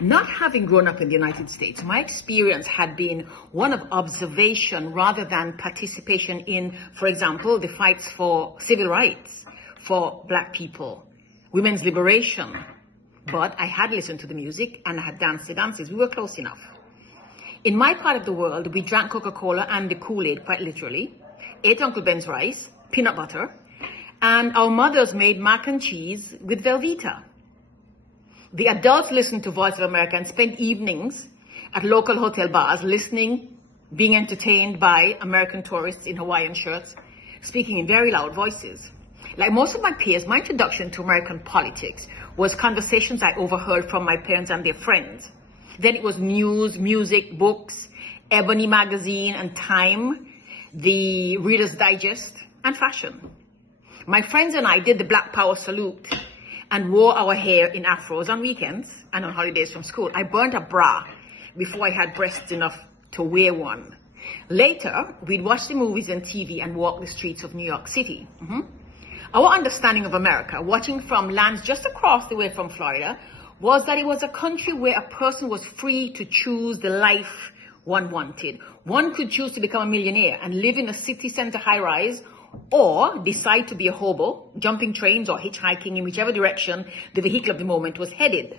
Not having grown up in the United States, my experience had been one of observation rather than participation in, for example, the fights for civil rights, for Black people, women's liberation. But I had listened to the music and I had danced the dances. We were close enough. In my part of the world, we drank Coca-Cola and the Kool-Aid, quite literally, ate Uncle Ben's rice, peanut butter, and our mothers made mac and cheese with Velveeta. The adults listened to Voice of America and spent evenings at local hotel bars listening, being entertained by American tourists in Hawaiian shirts, speaking in very loud voices. Like most of my peers, my introduction to American politics was conversations I overheard from my parents and their friends. Then it was news, music, books, Ebony magazine and Time, the Reader's Digest, and fashion. My friends and I did the Black Power salute and wore our hair in afros on weekends and on holidays from school. I burnt a bra before I had breasts enough to wear one. Later, we'd watch the movies and TV and walk the streets of New York City. Our understanding of America, watching from lands just across the way from Florida, was that it was a country where a person was free to choose the life one wanted. One could choose to become a millionaire and live in a city center high-rise, or decide to be a hobo, jumping trains or hitchhiking in whichever direction the vehicle of the moment was headed.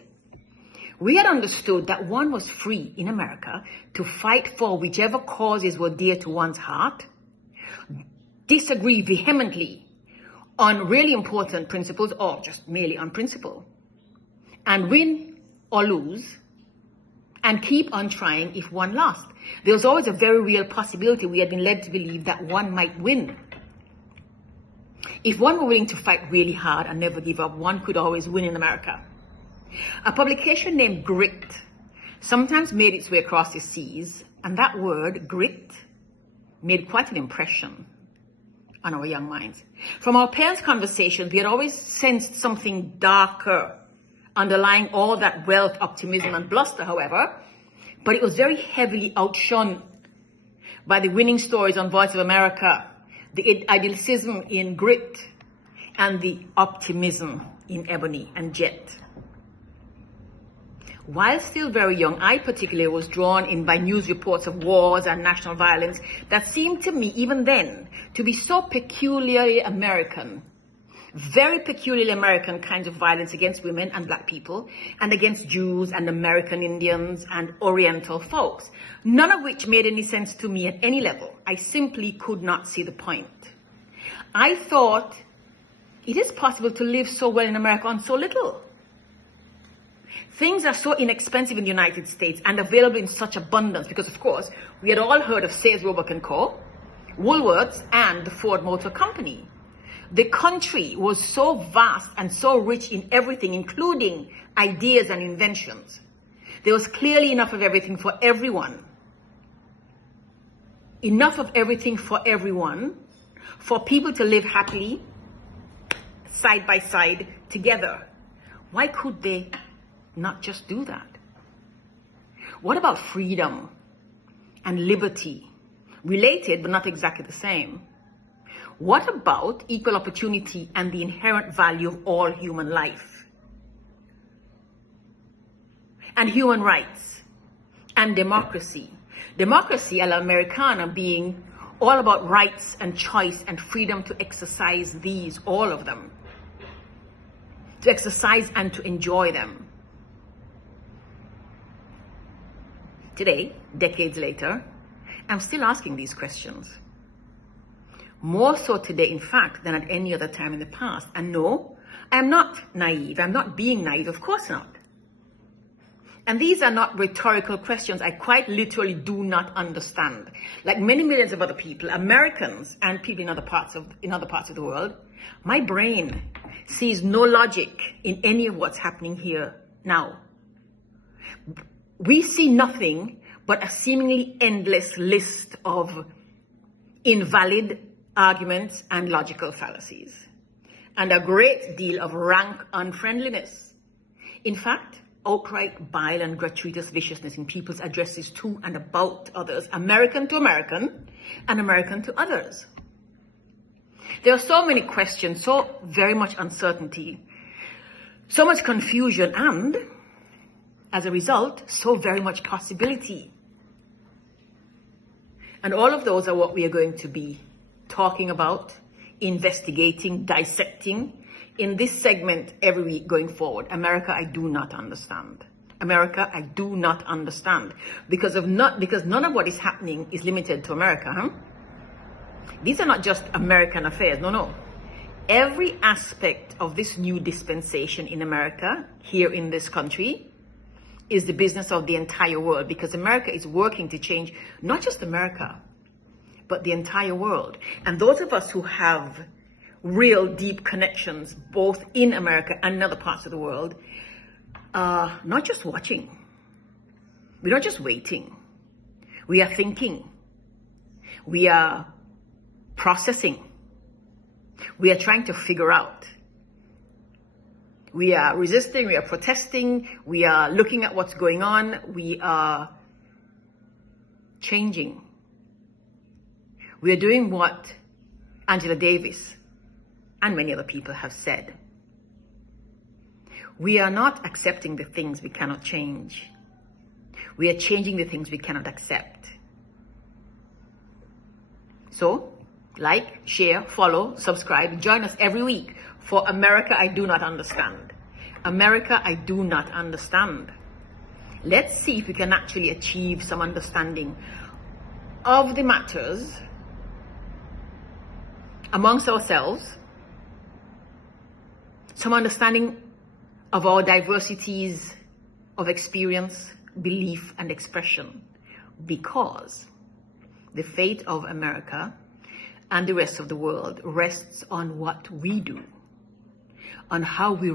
We had understood that one was free in America to fight for whichever causes were dear to one's heart, disagree vehemently on really important principles or just merely on principle, and win or lose, and keep on trying if one lost. There was always a very real possibility we had been led to believe that one might win. If one were willing to fight really hard and never give up, one could always win in America. A publication named Grit sometimes made its way across the seas, and that word, grit, made quite an impression on our young minds. From our parents' conversations, we had always sensed something darker underlying all that wealth, optimism, and bluster, however, but it was very heavily outshone by the winning stories on Voice of America, the idealism in Grit, and the optimism in Ebony and Jet. While still very young, I particularly was drawn in by news reports of wars and national violence that seemed to me, even then, to be so peculiarly American. Very peculiarly American kinds of violence against women and Black people, and against Jews and American Indians and Oriental folks, none of which made any sense to me at any level. I simply could not see the point. I thought, it is possible to live so well in America on so little. Things are so inexpensive in the United States and available in such abundance because, of course, we had all heard of Sears, Roebuck & Co., Woolworths, and the Ford Motor Company. The country was so vast and so rich in everything, including ideas and inventions. There was clearly enough of everything for everyone. Enough of everything for everyone, for people to live happily, side by side, together. Why could they not just do that? What about freedom and liberty? Related, but not exactly the same. What about equal opportunity and the inherent value of all human life? And human rights and democracy. Democracy, a la Americana, being all about rights and choice and freedom to exercise these, all of them. To exercise and to enjoy them. Today, decades later, I'm still asking these questions. More so today, in fact, than at any other time in the past. And no, I am not naive. I'm not being naive, of course not. And these are not rhetorical questions I quite literally do not understand. Like many millions of other people, Americans and people in other parts of the world, my brain sees no logic in any of what's happening here now. We see nothing but a seemingly endless list of invalid arguments and logical fallacies, and a great deal of rank unfriendliness. In fact, outright bile and gratuitous viciousness in people's addresses to and about others, American to American, and American to others. There are so many questions, so very much uncertainty, so much confusion, and as a result, so very much possibility. And all of those are what we are going to be talking about, investigating, dissecting in this segment every week going forward. America, I do not understand. America, I do not understand. Because none of what is happening is limited to America, huh? These are not just American affairs, no. Every aspect of this new dispensation in America, here in this country, is the business of the entire world, because America is working to change not just America, but the entire world. And those of us who have real deep connections, both in America and in other parts of the world, are not just watching. We're not just waiting. We are thinking. We are processing. We are trying to figure out. We are resisting, we are protesting, we are looking at what's going on, we are changing. We are doing what Angela Davis and many other people have said. We are not accepting the things we cannot change. We are changing the things we cannot accept. So, like, share, follow, subscribe, join us every week for America I Do Not Understand. America I Do Not Understand. Let's see if we can actually achieve some understanding of the matters amongst ourselves, some understanding of our diversities of experience, belief, and expression, because the fate of America and the rest of the world rests on what we do, on how we